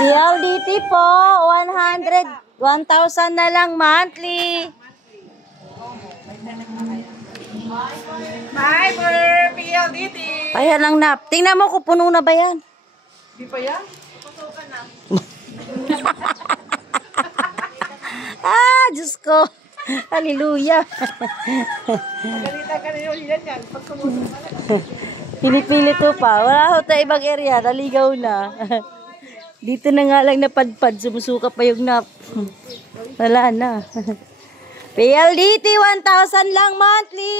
PLDT po, 1,000 na lang monthly. Fiber, PLDT. Ayan lang na. Tingnan mo kung puno na ba yan. Di pa yan? Putukan na. Ah, Diyos ko. Hallelujah. Magalitan ka na yun yan. Pag sumunod ka na. Pinipilit ko pa. Wala ko tayo ibang area. Naligaw na. Dito na nga lang napadpad. Sumusuka pa yung nap. Wala na. PLDT, 1,000 lang monthly.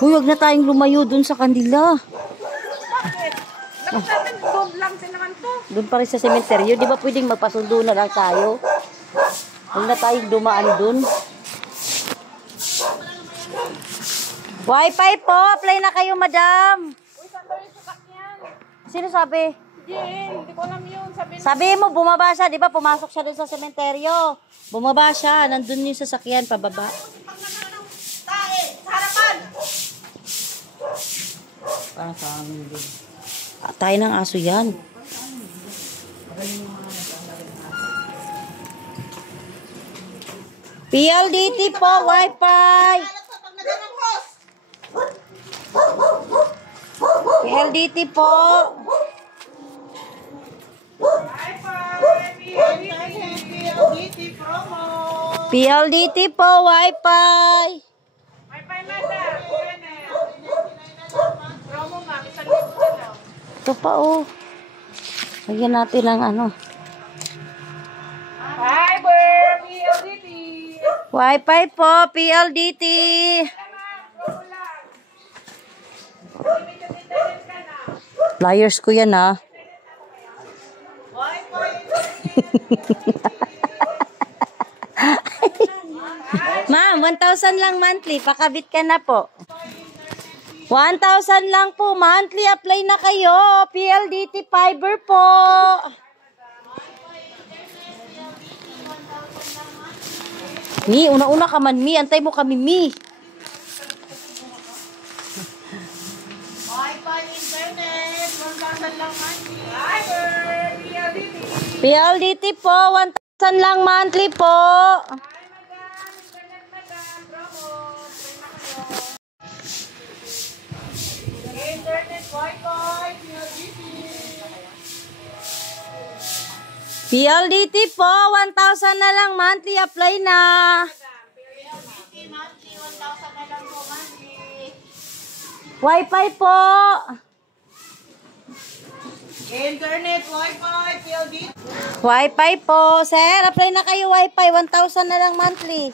Huwag na tayong lumayo dun sa kanila. Bakit? Bakit natin doon lang din naman to? Doon pa rin sa sementeryo. Di ba pwedeng magpasundo na lang tayo? Huwag na tayong dumaan dun. Wi-Fi po. Apply na kayo, madam. Uy, saan ba yung sasakyan? Sino sabi? Jen, hindi ko alam yun. Sabi mo, bumaba siya. Di ba pumasok siya dun sa sementeryo? Bumaba siya. Nandun yung sasakyan, pababa. Tae, sa harapan. Parang sa amin din. Tayo ng aso yan. PLDT po, Wi-Fi. PLDT po. PLDT promo. PLDT po, Wi-Fi. Wi-Fi na sa. Promo ma'am, 1,000 na lang. Ito pa oh. Lagyan natin ng ano. Fiber, PLDT. Wi-Fi po, PLDT. Flyers ko yan ah. Ma'am, 1,000 lang monthly. Pakabit ka na po. 1,000 lang po monthly. Apply na kayo. PLDT fiber po. Mi, una-una ka man, Mi. Antay mo kami, Mi. Wi-Fi, internet, 1,000 lang monthly. Fiber, PLDT. PLDT po. 1,000 lang monthly po. Internet, Wi-Fi, PLDT. PLDT po. 1,000 na lang monthly. Apply na. PLDT, monthly, 1,000 na lang po monthly. Wi-Fi po. Internet, Wi-Fi, PLDT. Wi-Fi po. Sir, apply na kayo Wi-Fi. 1,000 na lang monthly.